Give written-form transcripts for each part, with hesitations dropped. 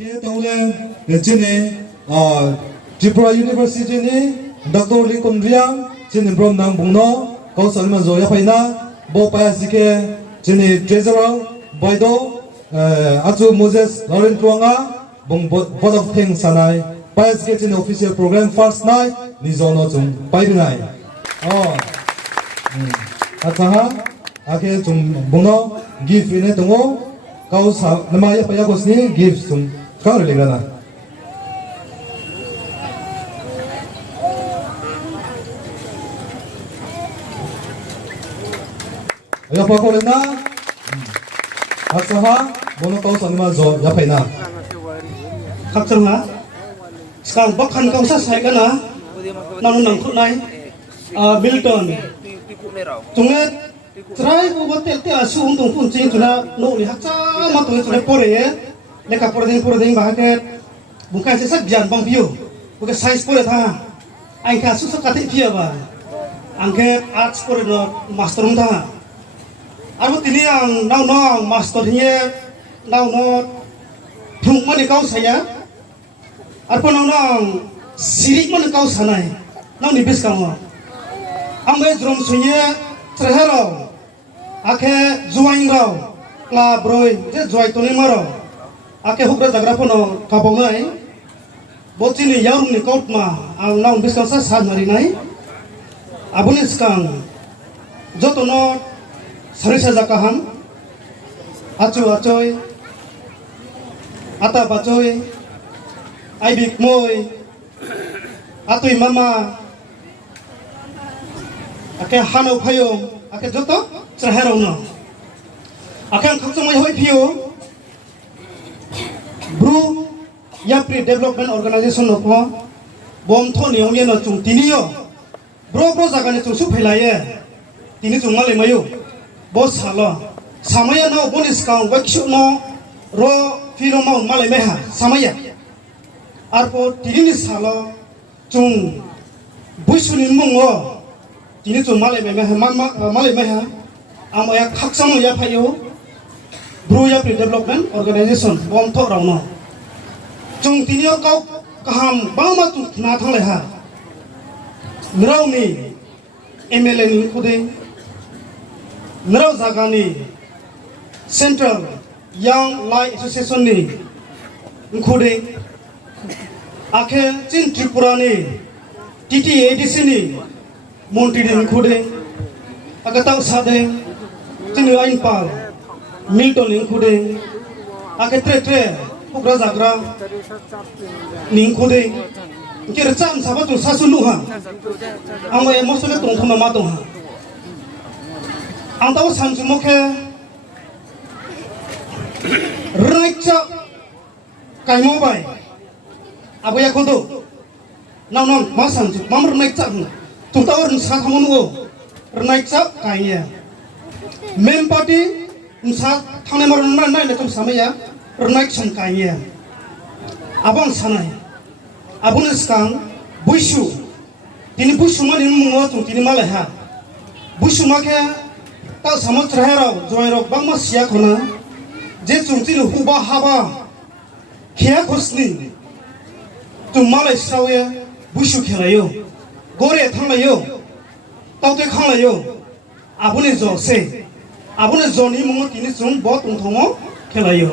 Kita jenis Tripura University ni Dr. Lincoln Riang jenis Brom Nang Bungno kau salman zoya paina bo paya sike jenis Treasurer Boydo Atu Moses Laurent Tuanga bung Board of Things sanai paya sike jenis official program first night ni zono jung paya nai ataha ake jung bungno gift ini tunggu kau nama ya paya kosni gift jung kau religana ya pa ko na asaha mono kau sanma zo ya paina khakchanga skang bakhan kau sa sai kana nanu nang khunai Milton tunga trai ko botel te asu tung pun ching tuna no ni hakcha ma tu tuna pore leka pore ding bahake bukan se sak jan bang view bukan size pore tha ai ka su sa kate pia ba angke arts pore no master tha aku tini yang nau masternya nau thung mana kau saya apa nau sirik mana kau sanai nau nibis kamu ambe drum sunya terhero ake juain rau la broi je juai toni maro ake hukra jagra pono kabongai botini yarum ni kaut ma ang nau bis kau sa sanari nai abuni skang joto no Sarisa zakaham, acoy, ata bacoy, aibik moy, atoy mama, ake hanau payong, ake joto cerahero no, ake ang kaksamay hoy piyo, Bru Yapri Development Organization no po, bom to niyong no chung tiniyo, bro zakane chung suphilaye, tini chung malay mayo. Bos halo, samaya no bonis kau waktu no ro filo mau malay meha samaya. Arpo tini halo, cung buisunin mungo, tini cung malay meha, amaya kaksamo ya payo, Bru Yapri Development Organization bom to rauno. Cung tini kau kaham bama tu nathang leha, nrau ni MLA ni kude. Nerau Zagani Central Young Light Association ni ngkude ake cin Tripura ni TTADC ni monti ni ngkude ake tau sade cin Ainpal Milton ni ngkude ake tre Pukra Zagra ni ngkude ngkir cam sabat tu sasunuha angwa emosone tongthona matongha ang tahu sanju moke raja kai mobai abu ya kodo nau mas sanju mamur raja tu tahu nsa thamunuo raja kai ya main party nsa thane mar nai na tum samaya raja kai ya abang sanai abun skang buisu tini buisu mani mungo tu tini malaha buisu make tak sama terhero, joiro bang mas siak kona, je cungci lu hubah haba, kia kosni, tu malai sawe, busu kelayo, gore thanglayo, tau te khanglayo, abune jo se, abune jo ni mungo tini cung bo tungthongo kelayo,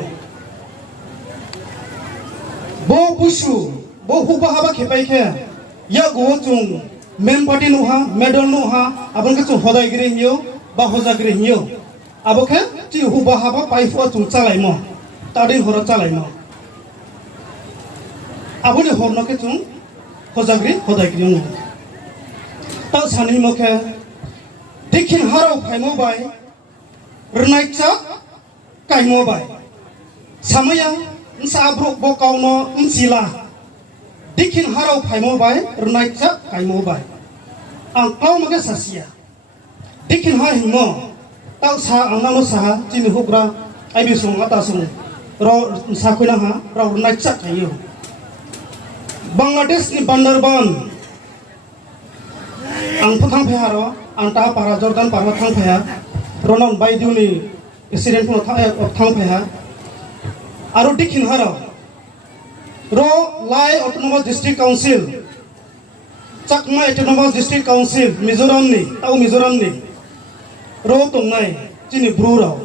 bo busu, bo hubah haba kepai ke, ya go cung, membati nuha, medal nuha, abun ke cung hodai gire hiyo. Bahoza grehio, aboke ti hubah haba paifu tung calai mo, tadi horo calai mo. Abune horno ke tung hozagri hodai grihio. Tak sani mo ke, dikin harau pai mo bai, renai ca kai mo bai. Samaya nsa abruk bokau no nsila, dikin harau pai mo bai, renai ca kai mo bai. Ang kau mo ke sasia. Dikin ha himo tau sa angalo sa cini hukra ai bisung ata sung ro sa kuina ha ro nacha kayo Bangladesh ni Bandarban ang puthang pheharo ang ta para Jordan para thang pheha ronon baidiu ni accident puno thang pheha aru dikin haro ro lai autonomous district council chakma autonomous district council Mizoram ni ro tongnai chini bru rao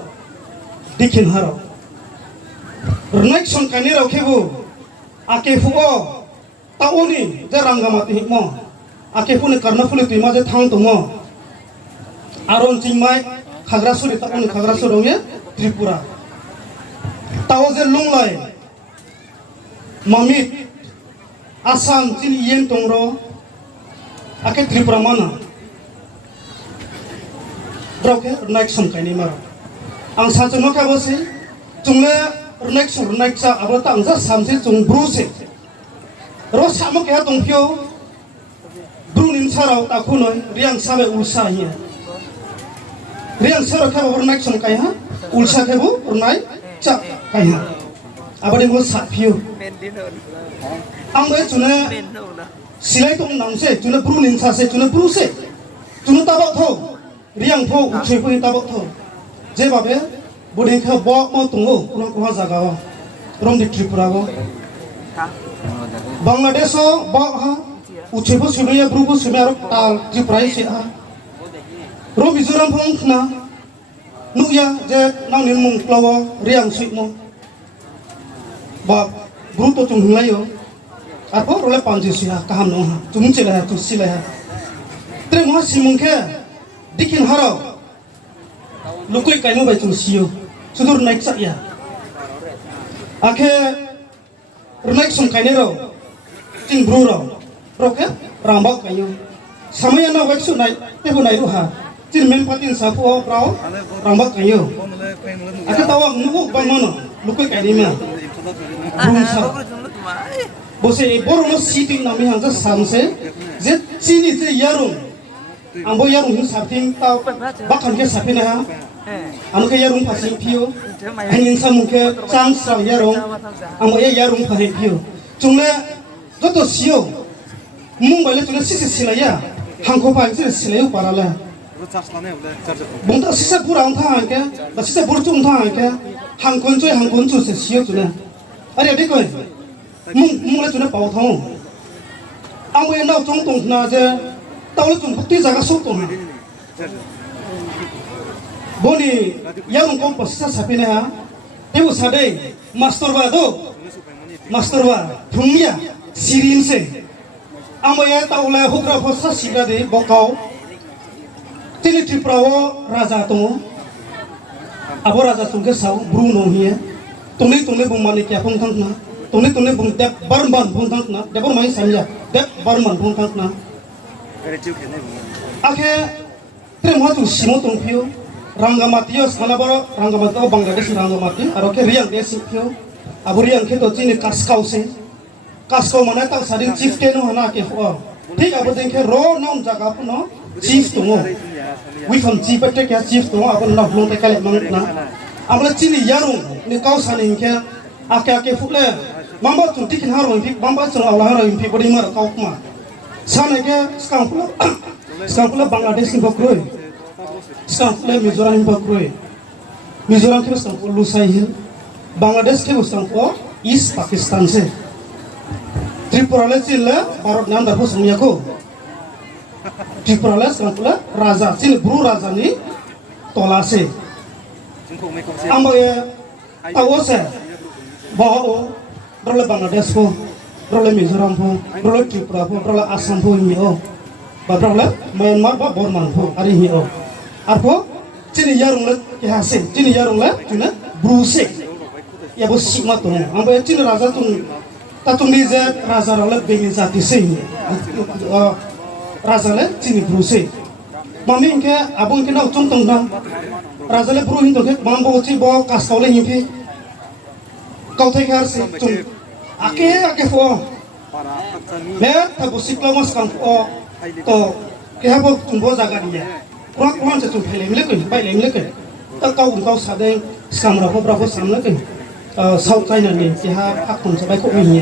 dikhin haro rnaik son kani rao khebu ake fuo tauni je rangamati mo ake fu ni karnafuli tuima je thang tongo aron chingmai khagrasuri tauni khagrasuri ye Tripura tao je lunglai mamit Assam chini yen tongro ake Tripura mana brauke rnaik som kani maro ang sanjono ka bosi jungle rnaik sa abota angza samse jung bruse ro samo ke tong pyo brunin sarau ta khunoi riang sabe ulsa hi riang saro ka rnaik som kai ha ulsa ke bu rnaik cha kai ha abadi mo sa pyo ang be june silai tong nangse june brunin sa se june bruse june tabak tho riang pho uchhe pho tabak tho je babe bodin kha bok mo tungo kuna kuha jaga wa rom di Tripura go Bangladesh o bok ha uchhe pho sumeya bru pho sumeya ro tal Tripura se ha ro Mizoram phong khna nuya je nang nin mung klawa riang sui mo ba bru to chung layo arpo role panji suya kaham no ha chung chila ha tu sila ha tre mo simung khe dikin haro lukui kai mo bai chung siyo sudur naik sak ya akhe naik sum kai ne ro tin bru ro ke rambak kai yo samaya na wek su nai te bu nai ru ha tin men patin sa pu brao rambak kai yo akhe tawang nuku bang mono lukui kai ni ma bru sa bose boro mo siti na mi hangza samse je chini je yarung ambo yarung hu sapting taw bakhan ke sapina ha anu ke yarung pasing pio hanin samu ke chang sa yarung ambo ye yarung phahe pio chungle joto sio mung bale chungle sisi silaya hangko pa sisi silayu parala bungta sisa pura antha ke da sisa burchung tha ke hangkon chu se sio chune are de koi mung le chune pau thong ambo ye nau chong tong na je tawle chung bukti jaga sok tong boni yarung kom pasisa sapine ha tebu sade master ba thumya sirin se amoya tawle hukra phosa sida de bokau tini Tripura o raja to abo raja sungke sau bruno hiye tungni bung mani kya phong thang na tungni bung dep barman phong thang na debor mai samya dep barman phong thang na akhe tre mo tu simo tong pio rangamatiyo sanabaro rangamatiyo Bangladesh rangamati aro ke riang de sipio aburiang ke to chini kaskau mana ta sadin chief ke no hana ke ho thik abodeng ke ro nom jaga puno chief tungo wi from chief te ke chief tungo abon na blong te kale mang na amla chini yarung ni kau sanin ke ake fule mamba tu tikin haro pi mamba chung awla haro pi bodi mar kau ma sana ke skampula Bangladesh ni bakroi skampula Mizoram ni bakroi Mizoram ke skampula Lusai Hill Bangladesh ke skampula East Pakistan se Tripura le chile Bharat nam dar phosong yako Tripura le skampula raja chile bru raja ni tola se ambo ye tawo se bo role Bangladesh ko role Mizoram ko role Tripura ko role Assam ko ni o ba role Myanmar ba Burma ko ari hi o arpo chini yarung le ke hase chini yarung le tuna bruse ya bo sigma to ambo ye chini raja tung ta tung ni je raja role bengin jati se raja le chini bruse mami ke abung ke na tung tung na raja le bru hin to ke mambo chi bo kaskau le himpi kau thai khar se tung ake fo le ta bo siklo mas kam o to ke ha bo tung bo jaga dia kuang se tung phele mile ke bai le mile ke ta kau sa de samra ho bra ho samle ke sau china ni ti ha phak tung sa bai ko ni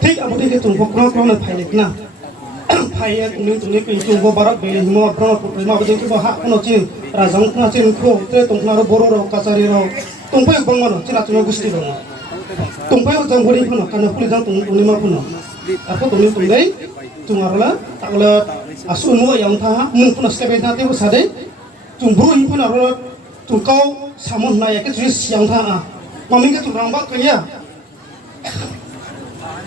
thik abodi ke tung bo kuang le phele na phai tung ni ke tung bo barak be mo bra ko ma bo ke bo ha no chin rajang na chin kho te tung na ro boro ro kachari ro tung pai bang no chira tung gusti ro tungpai jang bori pun karena puli jang tungni ma pun apa tungni tungdai tungarla takla asun mo yang tha mung pun skebe na te usade tung bro pun arla tungkau samun na ya ke tulis yang tha mami ke turang ba kaya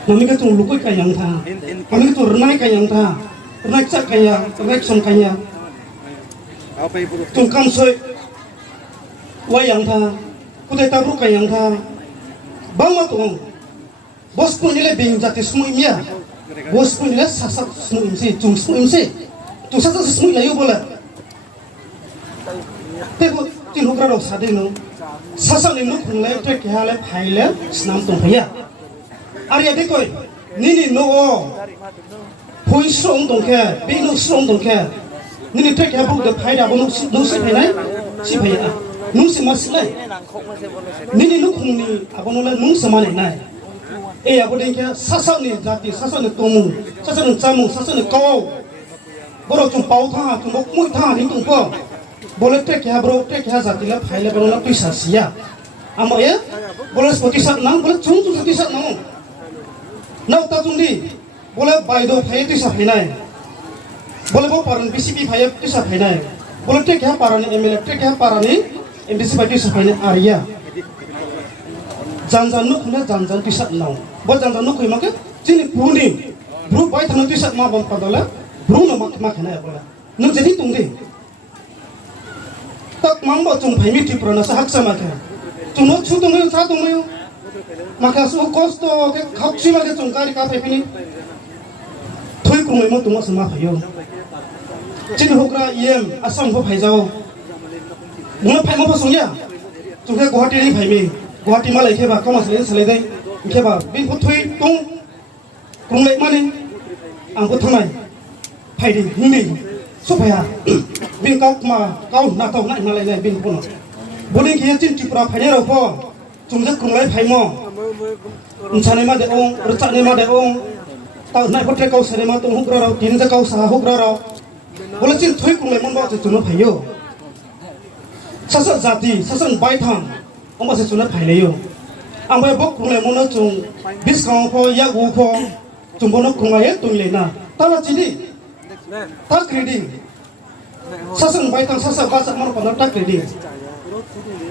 mami ke tung lukoi kaya yang tha mami ke turnai kaya yang tha turnai cak kaya turnai son kaya tungkam soi wayang tha kudai tabru kaya yang tha bang tung bos pun nilai bing jati semua imia bos pun nilai sasak semua imsi tung semua imsi tung sasak semua layu bola teko tin hukra rok sade no sasak ni nuk nilai trek hale phaile snam tung phaya arya dekoi nini no pui song tung ke bi no song tung ke nini trek ha bu de phaida bo no si phainai si phaya nung si maslai nini nuk ni abono la nung samane nai abo dengke sasak ni jati sasak ni tomu sasak ni jamu sasak ni kau boro chung pau tha chung bok mui tha ring tung po bole trek ya bro trek ya jati la phaile bono la tuisa sia amo ya bole spoti sak nang bole chung chung spoti sak nang nau ta chung di bole baido phai tuisa phainai bole bo paran bcp phai tuisa phainai bole trek ya parani ml trek ya parani MDC bagi sampai Arya jangan nuk na jangan tisat nau buat jangan nuk kau makan sini puni bro bayi tangan tisat ma bang padahal bro na makan ya bola nuk jadi tunggu tak mambo tung pahami ti prana sahak sama kan tung nuk cu tunggu sa tunggu maka su kosto ke khapsi ma ke tung kari ka pepini thoi kumai mo tung sama phayo sini hokra asam ho phaijao muna phai mo pasungya tungke guwahati ni phaimi guwahati ma laike ba kamas le sale dai ke ba bin ko thui tung kunglai mane ang ko thangai phai di himi so phaya bin kau na tau na lai lai bin pun boding ki chin tripura phai ro pho tungje kunglai phai mo unchane ma de ong rchane ma de ong tau nai photre kau sare ma tung hukra ro tin ja kau sa hukra ro bola chin thui kunglai mon ba chu phayo sasak jati sasak baithang ongba se chuna phaileyo ambai bok kungle mono chung biskang pho ya gu pho chung bono kungai tungle na tala chidi ta kredi sasak baithang sasak basak mar pon ta kredi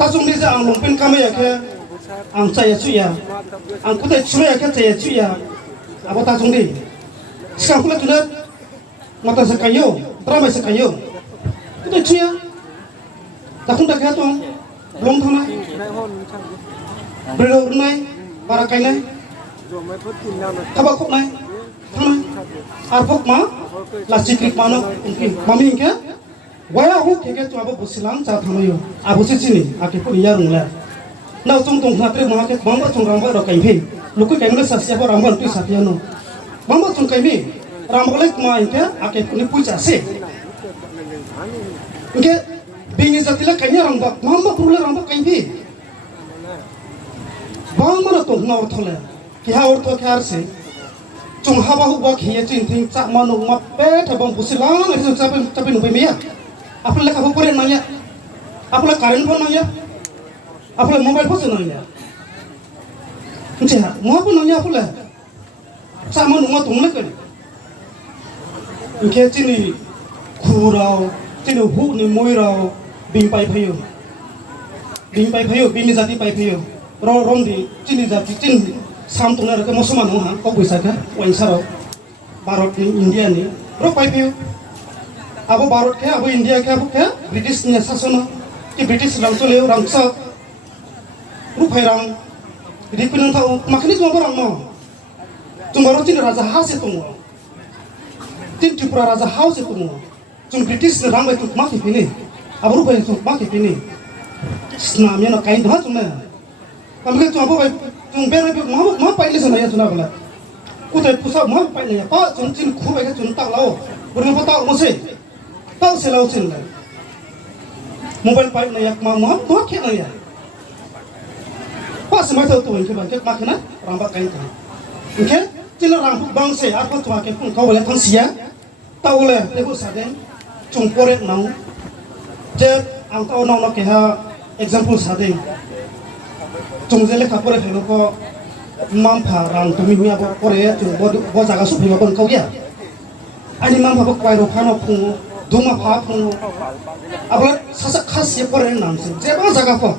ta chung ni ja ang longpen kame ya ke ang chaya chuya ang kute chuya ke chaya chuya abo ta chung ni sang kula tuna mata sa kayo drama sa kayo kute chuya takun tak ya tuang belum thana bero nai para kai nai kaba khop nai thana arbok ma plastic rik mano mami ke waya hu ke tu abo busilang cha thano yo abo se chini ake pu ya rung la na chung tung na tre ma ke bangba chung ramba ro kai phi luku kai ngla sa sia bo ramba tu sa piano bangba chung kai mi ramba lek ma ke ake pu ni pu cha se ke bini zatila kanya ramba mamba purule ramba kaibi bang mana to na orthole ki ha ortho khar se chung haba hu ba khiye chin thing cha manu ma pe thabang busilang ri chape nu ya apun lekha hu pore nanya apun current phone nanya apun mobile phone nanya ncha mo apun nanya apun cha manu ma tung le kan ke chini khurao chini hu ni moirao bing pai phayo bing ni jati pai phayo rom di chini jati chin sam tuna ra ke mosman ho ha ko buisa ka wain saro Bharat ni India ni ro pai phayo abo Bharat ke abo India ke abo ke British ni sasono ki British rang chole rang sa ru phai rang ri kun tha makni jom rang mo tumaro chin raja ha se tumo tin Tripura raja ha se tumo chung British rang bai tu ma ki pini abru bai chung ma ki pini snam ya no kai dha chung na kamke chung abo bai chung bere ma pai le sana ya chuna bala kutai pusa ma pai le ya pa chung chin khu bai ka chung tak lao burung pa tak mo se tak se lao chin la mobile pai na ya ma khe na ya pa semai tau tu ke ba ke ma khana ramba kai ka ke chin rang bang se a pa chwa ke pun kau le thang sia tau le te bu sa den chung pore nau je ang tau nau no ke ha example sa den jungje lekha pore phelo ko mampa rang tumi mi abo pore jung bo jaga su phelo kon kauya ani mampa bo kwai ro phano phung duma pha phung abla sasak khas ye pore nam se je ba jaga ko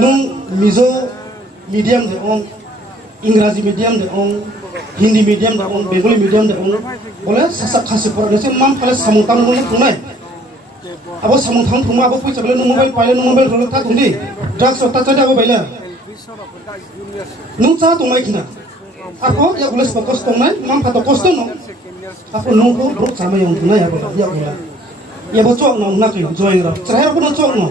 nung mizo medium de ong इंराजी medium दे ओं Hindi medium दे ओं Bengali medium दे ओं बोले सासा खासे पर नसे माम खाले सामुताम नुने खुनाय अब सामुताम खुमा अब पैसा बेले नु मोबाइल पाइले नु मोबाइल रोल था खुंदी ड्रग्स होता चढ़ा अब बेले नु चा तो माइखना ako ya gules fokus to nai mam phato kosto no ako no ko ro chama yong tunai ya bola ya bo chok no na ki join ra chrai ro no chok no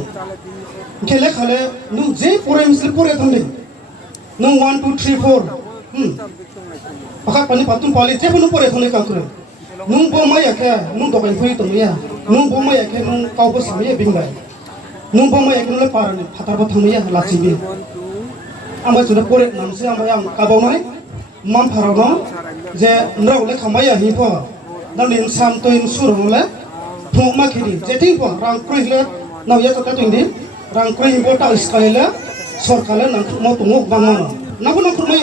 khele khale nu je pore misle pore thande nung 1 2 3 4 pakat pani patum pali je bunu pore thone ka kure nung bo ma ya ke nung do ban phui to ya nung bo ma ya ke nung kau bo sami ya bingbai nung bo ma ya ke le par ni phatar bo thame ya la chi bi amba chu pore nam se amba yang ka bo nai mam pharo no je nrau le khamai ya hi pho dang nin sam to in sur le thuk ma khidi je ting pho rang kri le naw ya ta ting di rang kri bo ta skai le सरकारले नंखु म तुंगु बांगनो नाबो नंखु मै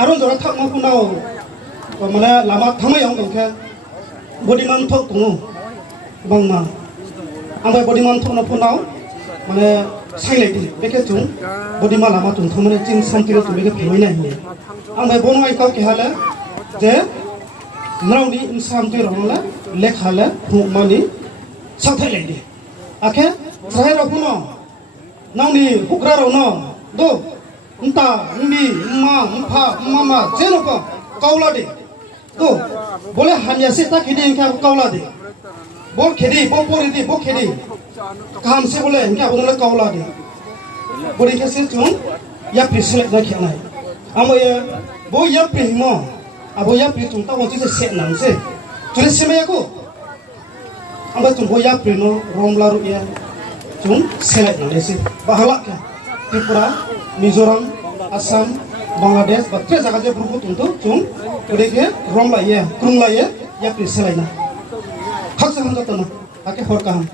आरो जरा थाक म पुनाव माने लामा थामै आं दंखे बडिमान थक तुंगु बांमा आंबाय बडिमान थक न पुनाव माने साइलाइदि बेके तुं बडिमा लामा तुं थमने चिन सानतिरो तुं बेके फेमै नाय आंबाय बनो आइ काव केहाले जे नावनि इंसाम तुइ रंला लेखाले फुमानि साथाइलाइदि आखे जाय रखुनो नावनि हुग्रा रौनो दो उन्ता उन्दी उम्मा उम्फा उम्मामा जेनो को कावला दे दो बोले हानिया से ता खेदी इनका कावला दे बोल खेदी बो पोरी दे बो खेदी काम से बोले इनका बोले कावला दे बोले के से तुम या प्रिसले ना खेनाय आमो ये बो या प्रिमो आबो या प्रि तुम ता वंची से सेट नाम से तुले सेमेया को आमबा तुम बो या प्रिनो रोमला रुया तुम सेलेक्ट नालेसे बाहला के त्रिपुरा मिजोरम आसाम बांग्लादेश बत्रे जगह जे ग्रुप तुम तुम ओदेके रोमलाये क्रुंगलाये या प्रि सेलाइना खाकसा हम जतन आके हर काम